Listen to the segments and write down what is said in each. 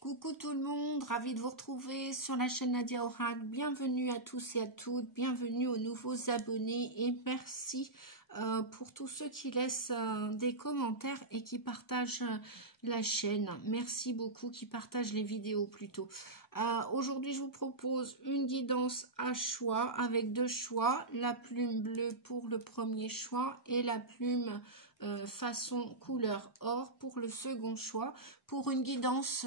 Coucou tout le monde, ravi de vous retrouver sur la chaîne Nadia Oracle. Bienvenue à tous et à toutes, bienvenue aux nouveaux abonnés et merci pour tous ceux qui laissent des commentaires et qui partagent la chaîne. Merci beaucoup, qui partagent les vidéos plutôt. Aujourd'hui, je vous propose une guidance à choix avec deux choix. La plume bleue pour le premier choix et la plume façon couleur or pour le second choix, pour une guidance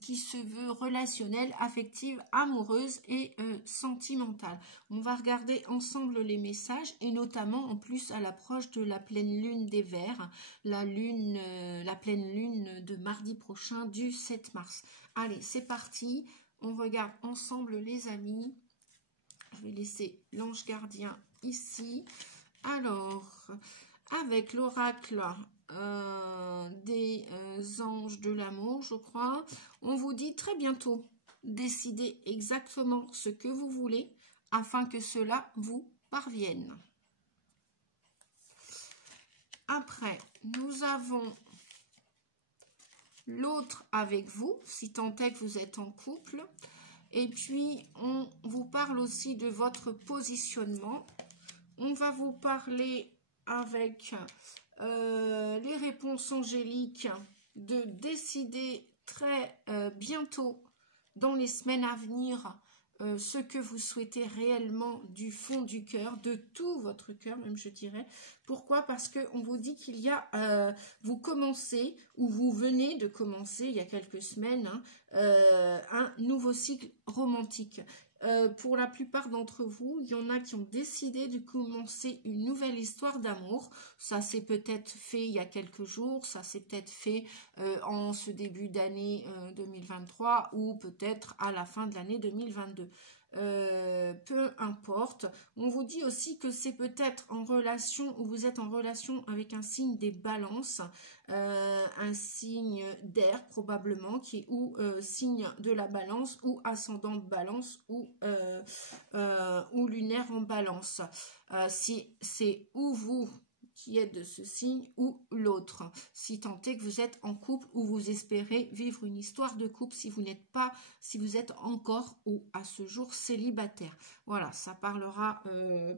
qui se veut relationnelle, affective, amoureuse et sentimentale. On va regarder ensemble les messages et notamment en plus à l'approche de la pleine lune des Verts, la pleine lune de mardi prochain du 7 mars. Allez, c'est parti, on regarde ensemble les amis. Je vais laisser l'ange gardien ici. Alors, avec l'oracle des anges de l'amour, je crois, on vous dit très bientôt, décidez exactement ce que vous voulez afin que cela vous parvienne. Après, nous avons l'autre avec vous, si tant est que vous êtes en couple. Et puis, on vous parle aussi de votre positionnement. On va vous parler avec les réponses angéliques de décider très bientôt, dans les semaines à venir, ce que vous souhaitez réellement du fond du cœur, de tout votre cœur même je dirais. Pourquoi? Parce qu'on vous dit qu'il y a, vous commencez ou vous venez de commencer il y a quelques semaines un nouveau cycle romantique. Pour la plupart d'entre vous, il y en a qui ont décidé de commencer une nouvelle histoire d'amour. Ça s'est peut-être fait il y a quelques jours, ça s'est peut-être fait en ce début d'année 2023 ou peut-être à la fin de l'année 2022. Peu importe. On vous dit aussi que c'est peut-être en relation, ou vous êtes en relation avec un signe des balances, un signe d'air probablement, qui est ou signe de la balance, ou ascendant de balance, ou lunaire en balance. Si c'est ou vous qui êtes de ce signe ou l'autre, si tant est que vous êtes en couple ou vous espérez vivre une histoire de couple, si vous n'êtes pas, si vous êtes encore ou à ce jour célibataire. Voilà, ça parlera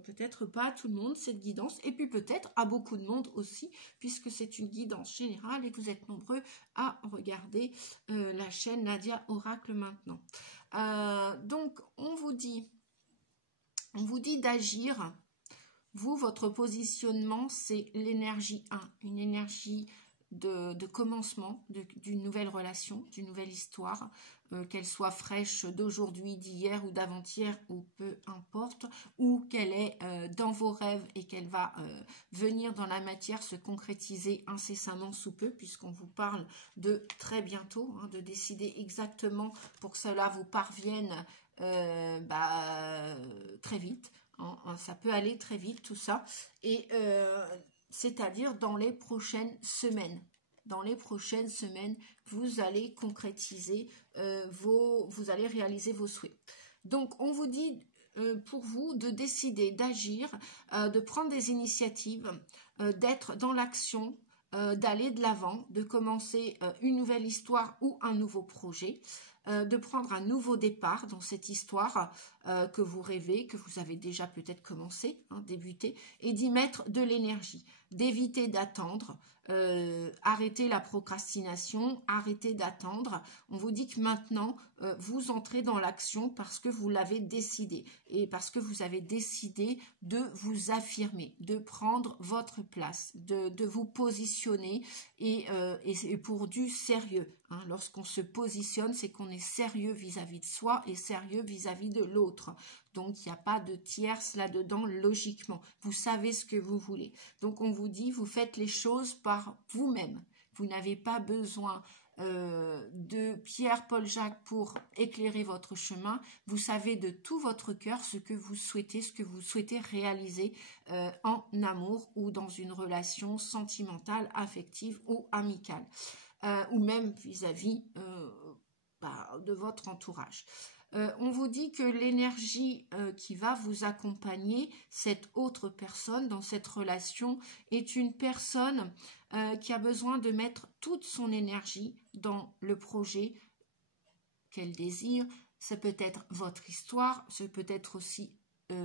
peut-être pas à tout le monde cette guidance, et puis peut-être à beaucoup de monde aussi, puisque c'est une guidance générale et que vous êtes nombreux à regarder la chaîne Nadia Oracle maintenant. Donc on vous dit d'agir. Vous, votre positionnement, c'est l'énergie 1, une énergie de commencement d'une nouvelle relation, d'une nouvelle histoire, qu'elle soit fraîche d'aujourd'hui, d'hier ou d'avant-hier, ou peu importe, ou qu'elle est dans vos rêves et qu'elle va venir dans la matière se concrétiser incessamment sous peu, puisqu'on vous parle de très bientôt, de décider exactement pour que cela vous parvienne très vite. Ça peut aller très vite tout ça, et c'est-à-dire dans les prochaines semaines. Dans les prochaines semaines, vous allez concrétiser vous allez réaliser vos souhaits. Donc on vous dit pour vous de décider, d'agir, de prendre des initiatives, d'être dans l'action, d'aller de l'avant, de commencer une nouvelle histoire ou un nouveau projet, de prendre un nouveau départ dans cette histoire que vous rêvez, que vous avez déjà peut-être commencé, débuté, et d'y mettre de l'énergie, d'éviter d'attendre, arrêter la procrastination, arrêter d'attendre. On vous dit que maintenant, vous entrez dans l'action parce que vous l'avez décidé et parce que vous avez décidé de vous affirmer, de prendre votre place, de vous positionner et pour du sérieux. Lorsqu'on se positionne, c'est qu'on est sérieux vis-à-vis de soi et sérieux vis-à-vis de l'autre. Donc, il n'y a pas de tierce là-dedans, logiquement. Vous savez ce que vous voulez. Donc, on vous dit, vous faites les choses par vous-même. Vous n'avez pas besoin de Pierre, Paul, Jacques pour éclairer votre chemin. Vous savez de tout votre cœur ce que vous souhaitez réaliser en amour ou dans une relation sentimentale, affective ou amicale. Ou même vis-à-vis de votre entourage. On vous dit que l'énergie qui va vous accompagner, cette autre personne dans cette relation, est une personne qui a besoin de mettre toute son énergie dans le projet qu'elle désire. Ça peut être votre histoire, ça peut être aussi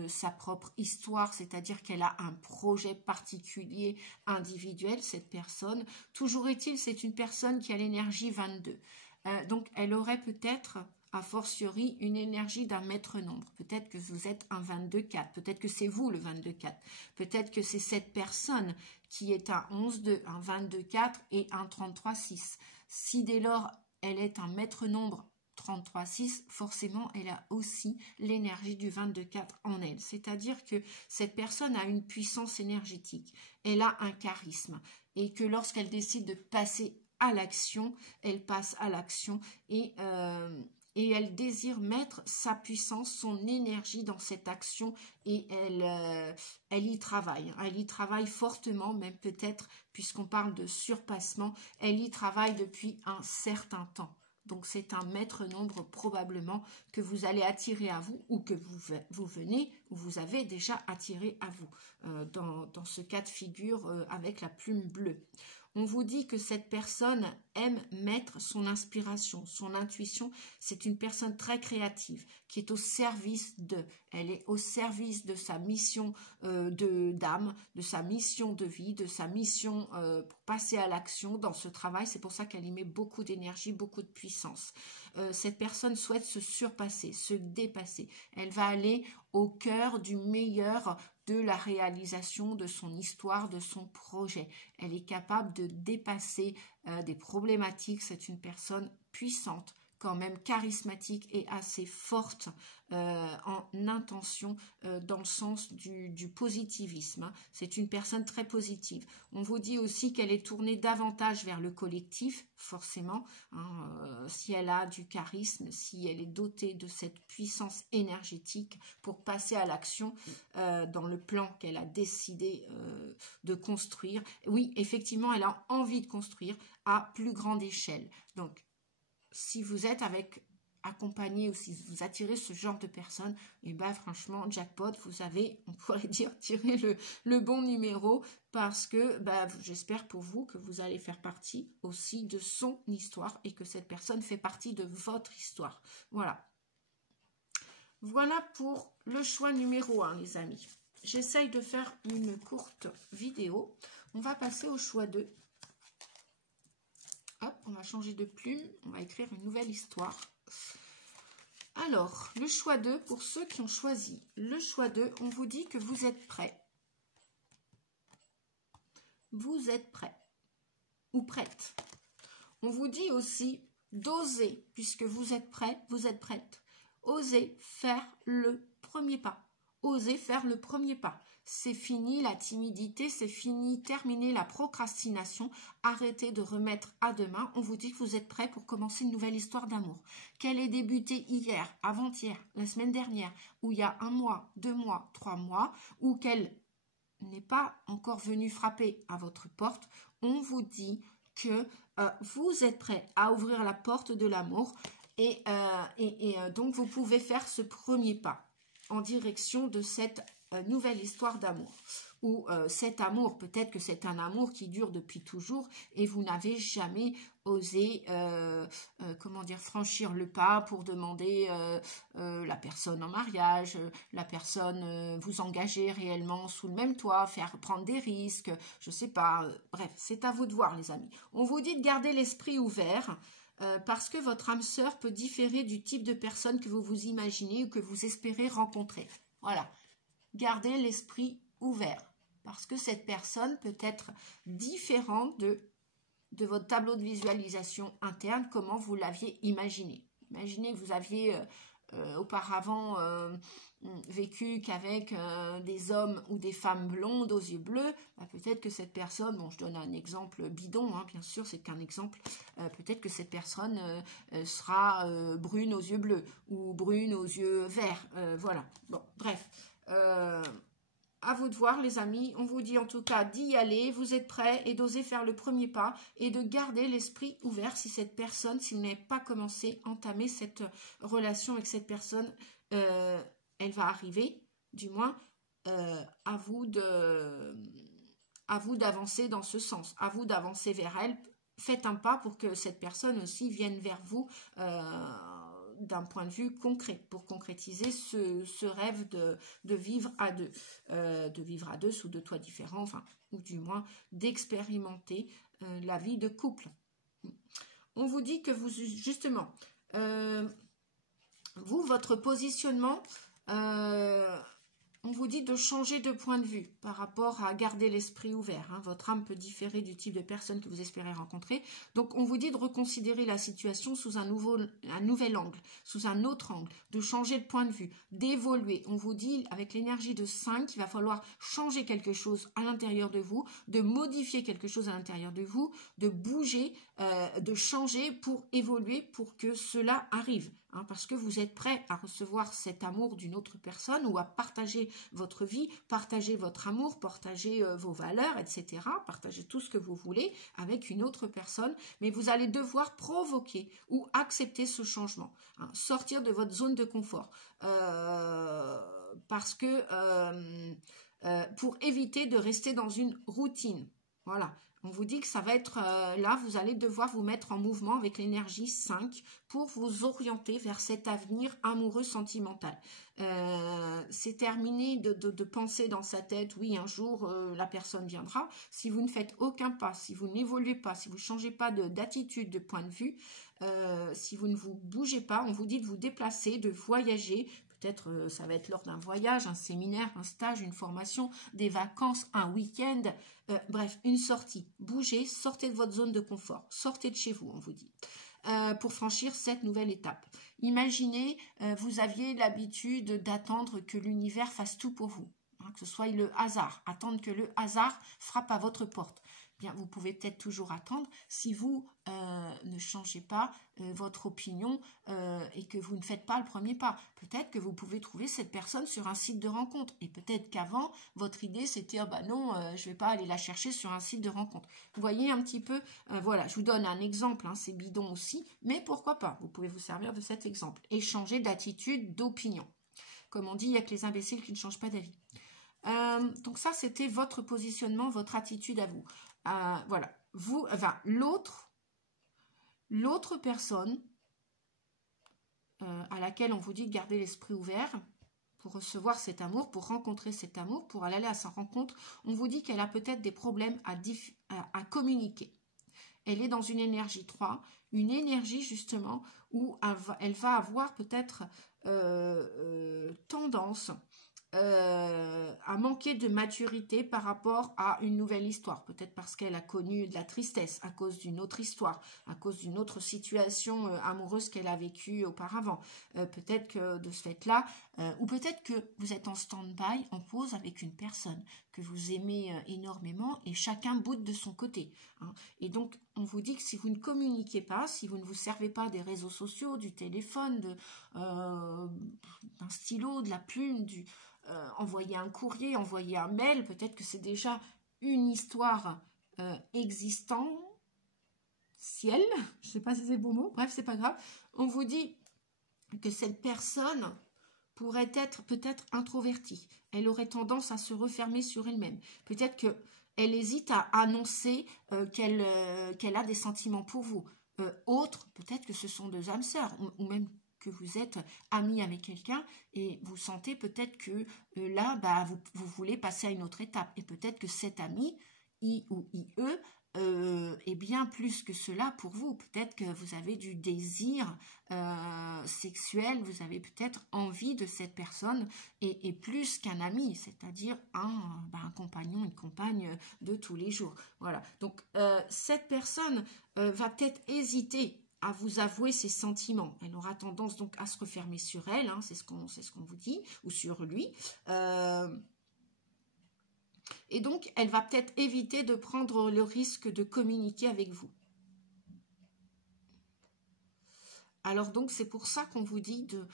sa propre histoire, c'est-à-dire qu'elle a un projet particulier, individuel, cette personne. Toujours est-il, c'est une personne qui a l'énergie 22. Donc, elle aurait peut-être, a fortiori, une énergie d'un maître nombre. Peut-être que vous êtes un 22-4, peut-être que c'est vous le 22-4, peut-être que c'est cette personne qui est un 11-2, un 22-4 et un 33-6. Si dès lors, elle est un maître nombre 33-6, forcément, elle a aussi l'énergie du 22-4 en elle. C'est-à-dire que cette personne a une puissance énergétique, elle a un charisme, et que lorsqu'elle décide de passer à l'action, elle passe à l'action et elle désire mettre sa puissance, son énergie dans cette action et elle y travaille. Elle y travaille fortement, même peut-être, puisqu'on parle de surpassement, elle y travaille depuis un certain temps. Donc c'est un maître nombre probablement que vous allez attirer à vous ou que vous venez ou vous avez déjà attiré à vous dans ce cas de figure avec la plume bleue. On vous dit que cette personne aime mettre son inspiration, son intuition. C'est une personne très créative qui est au service de. Elle est au service de sa mission d'âme, de sa mission de vie, de sa mission pour passer à l'action dans ce travail. C'est pour ça qu'elle y met beaucoup d'énergie, beaucoup de puissance. Cette personne souhaite se surpasser, se dépasser. Elle va aller au cœur du meilleur de la réalisation de son histoire, de son projet. Elle est capable de dépasser des problématiques. C'est une personne puissante, quand même charismatique et assez forte en intention dans le sens du positivisme. C'est une personne très positive. On vous dit aussi qu'elle est tournée davantage vers le collectif, forcément, si elle a du charisme, si elle est dotée de cette puissance énergétique pour passer à l'action dans le plan qu'elle a décidé de construire. Oui, effectivement, elle a envie de construire à plus grande échelle. Donc, si vous êtes accompagné ou si vous attirez ce genre de personnes, et ben franchement, jackpot, vous avez, on pourrait dire, tiré le bon numéro parce que j'espère pour vous que vous allez faire partie aussi de son histoire et que cette personne fait partie de votre histoire. Voilà. Voilà pour le choix numéro 1, les amis. J'essaye de faire une courte vidéo. On va passer au choix 2. Hop, on va changer de plume, on va écrire une nouvelle histoire. Alors, le choix 2, pour ceux qui ont choisi le choix 2, on vous dit que vous êtes prêts. Vous êtes prêts ou prête. On vous dit aussi d'oser, puisque vous êtes prêts, vous êtes prête. Osez faire le premier pas. Osez faire le premier pas. C'est fini la timidité, c'est fini, terminer la procrastination, arrêtez de remettre à demain. On vous dit que vous êtes prêts pour commencer une nouvelle histoire d'amour. Qu'elle ait débuté hier, avant-hier, la semaine dernière, ou il y a 1 mois, 2 mois, 3 mois, ou qu'elle n'est pas encore venue frapper à votre porte, on vous dit que vous êtes prêts à ouvrir la porte de l'amour et donc vous pouvez faire ce premier pas en direction de cette nouvelle histoire d'amour. Ou cet amour, peut-être que c'est un amour qui dure depuis toujours et vous n'avez jamais osé franchir le pas pour demander la personne en mariage, la personne vous engager réellement sous le même toit, prendre des risques, je sais pas, bref, c'est à vous de voir les amis. On vous dit de garder l'esprit ouvert parce que votre âme sœur peut différer du type de personne que vous vous imaginez ou que vous espérez rencontrer. Voilà. Gardez l'esprit ouvert parce que cette personne peut être différente de votre tableau de visualisation interne, comment vous l'aviez imaginé. Imaginez que vous aviez auparavant vécu qu'avec des hommes ou des femmes blondes aux yeux bleus, peut-être que cette personne, bon je donne un exemple bidon, bien sûr c'est qu'un exemple, peut-être que cette personne sera brune aux yeux bleus ou brune aux yeux verts, voilà, bon bref. à vous de voir, les amis. On vous dit en tout cas d'y aller. Vous êtes prêts et d'oser faire le premier pas et de garder l'esprit ouvert si cette personne, si vous n'avez pas commencé, entamer cette relation avec cette personne, elle va arriver, du moins, à vous d'avancer dans ce sens, à vous d'avancer vers elle. Faites un pas pour que cette personne aussi vienne vers vous d'un point de vue concret, pour concrétiser ce rêve de vivre à deux sous deux toits différents, enfin, ou du moins d'expérimenter la vie de couple. On vous dit que vous, justement, votre positionnement, on vous dit de changer de point de vue par rapport à garder l'esprit ouvert. Hein. Votre âme peut différer du type de personne que vous espérez rencontrer. Donc, on vous dit de reconsidérer la situation sous un nouvel angle, sous un autre angle, de changer de point de vue, d'évoluer. On vous dit, avec l'énergie de 5, qu'il va falloir changer quelque chose à l'intérieur de vous, de modifier quelque chose à l'intérieur de vous, de bouger, de changer pour évoluer, pour que cela arrive. Hein, parce que vous êtes prêt à recevoir cet amour d'une autre personne ou à partager votre vie, partager votre amour, partager vos valeurs, etc. Partager tout ce que vous voulez avec une autre personne, mais vous allez devoir provoquer ou accepter ce changement, hein, sortir de votre zone de confort, parce que pour éviter de rester dans une routine. Voilà. On vous dit que ça va être là, vous allez devoir vous mettre en mouvement avec l'énergie 5 pour vous orienter vers cet avenir amoureux sentimental. C'est terminé de penser dans sa tête, oui, un jour la personne viendra. Si vous ne faites aucun pas, si vous n'évoluez pas, si vous ne changez pas d'attitude, de point de vue, si vous ne vous bougez pas, on vous dit de vous déplacer, de voyager. Peut-être ça va être lors d'un voyage, un séminaire, un stage, une formation, des vacances, un week-end, bref, une sortie. Bougez, sortez de votre zone de confort, sortez de chez vous, on vous dit, pour franchir cette nouvelle étape. Imaginez, vous aviez l'habitude d'attendre que l'univers fasse tout pour vous, hein, que ce soit le hasard, attendre que le hasard frappe à votre porte. Bien, vous pouvez peut-être toujours attendre si vous ne changez pas votre opinion et que vous ne faites pas le premier pas. Peut-être que vous pouvez trouver cette personne sur un site de rencontre et peut-être qu'avant, votre idée c'était « bah non, je ne vais pas aller la chercher sur un site de rencontre ». Vous voyez un petit peu, voilà, je vous donne un exemple, hein, c'est bidon aussi, mais pourquoi pas, vous pouvez vous servir de cet exemple et changer d'attitude, d'opinion. Comme on dit, il n'y a que les imbéciles qui ne changent pas d'avis. Donc ça, c'était votre positionnement, votre attitude à vous. Voilà, vous, enfin, l'autre personne à laquelle on vous dit de garder l'esprit ouvert pour recevoir cet amour, pour rencontrer cet amour, pour aller à sa rencontre, on vous dit qu'elle a peut-être des problèmes à communiquer. Elle est dans une énergie 3, une énergie justement où elle va avoir peut-être tendance à manquer de maturité par rapport à une nouvelle histoire, peut-être parce qu'elle a connu de la tristesse à cause d'une autre histoire, à cause d'une autre situation amoureuse qu'elle a vécue auparavant, peut-être que de ce fait-là, ou peut-être que vous êtes en stand-by, en pause avec une personne que vous aimez énormément et chacun boude de son côté, hein. Et donc on vous dit que si vous ne communiquez pas, si vous ne vous servez pas des réseaux sociaux, du téléphone, d'un stylo, de la plume, envoyer un courrier, envoyer un mail, peut-être que c'est déjà une histoire existentielle, je ne sais pas si c'est le bon mot, bref, c'est pas grave. On vous dit que cette personne pourrait être peut-être introvertie, elle aurait tendance à se refermer sur elle-même, peut-être qu'elle hésite à annoncer qu'elle a des sentiments pour vous. Autre, peut-être que ce sont deux âmes sœurs, ou même que vous êtes ami avec quelqu'un et vous sentez peut-être que là, bah, vous voulez passer à une autre étape. Et peut-être que cet ami, I ou IE, est bien plus que cela pour vous. Peut-être que vous avez du désir sexuel, vous avez peut-être envie de cette personne et plus qu'un ami, c'est-à-dire un compagnon, une compagne de tous les jours. Voilà. Donc, cette personne va peut-être hésiter à vous avouer ses sentiments. Elle aura tendance donc à se refermer sur elle, hein, c'est ce qu'on vous dit, ou sur lui. Et donc, elle va peut-être éviter de prendre le risque de communiquer avec vous. Alors donc c'est pour ça qu'on vous dit de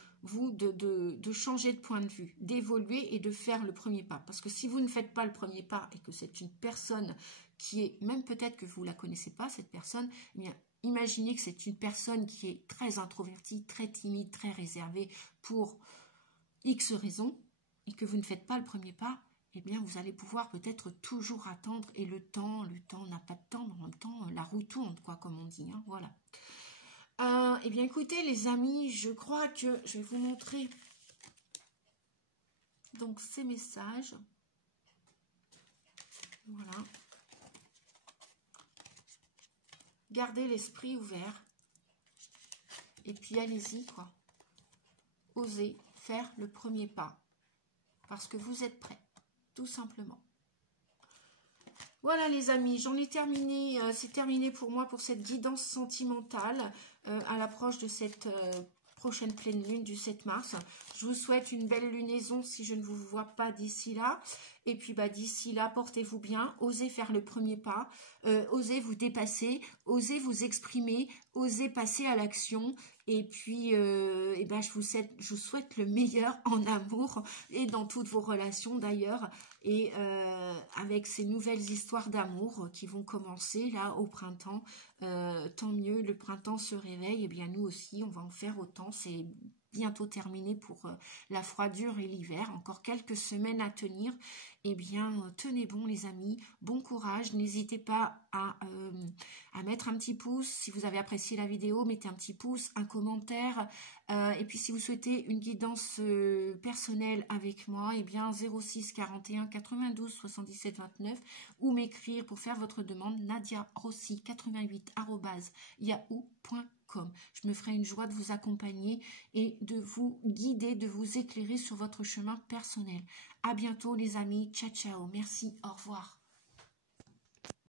changer de point de vue, d'évoluer et de faire le premier pas. Parce que si vous ne faites pas le premier pas et que c'est une personne qui est, même peut-être que vous ne la connaissez pas, cette personne, eh bien, imaginez que c'est une personne qui est très introvertie, très timide, très réservée pour X raisons, et que vous ne faites pas le premier pas, eh bien vous allez pouvoir peut-être toujours attendre, et le temps n'a pas de temps, mais en même temps la roue tourne, quoi, comme on dit, hein, voilà. Eh bien écoutez les amis, je crois que je vais vous montrer donc ces messages. Voilà. Gardez l'esprit ouvert. Et puis allez-y, quoi. Osez faire le premier pas. Parce que vous êtes prêts, tout simplement. Voilà les amis, j'en ai terminé, c'est terminé pour moi pour cette guidance sentimentale à l'approche de cette prochaine pleine lune du 7 mars. Je vous souhaite une belle lunaison si je ne vous vois pas d'ici là. Et puis bah, d'ici là, portez-vous bien, osez faire le premier pas, osez vous dépasser, osez vous exprimer, osez passer à l'action. Et puis et ben, je vous souhaite le meilleur en amour et dans toutes vos relations d'ailleurs. Et avec ces nouvelles histoires d'amour qui vont commencer là au printemps, tant mieux, le printemps se réveille, et bien nous aussi on va en faire autant. C'est bientôt terminé pour la froidure et l'hiver, encore quelques semaines à tenir. Eh bien tenez bon les amis, bon courage, n'hésitez pas à mettre un petit pouce, si vous avez apprécié la vidéo, mettez un petit pouce, un commentaire, et puis si vous souhaitez une guidance personnelle avec moi, eh bien 06 41 92 77 29, ou m'écrire pour faire votre demande, nadiarossi88@yahoo.com. Je me ferai une joie de vous accompagner et de vous guider, de vous éclairer sur votre chemin personnel. À bientôt les amis, ciao ciao, merci, au revoir.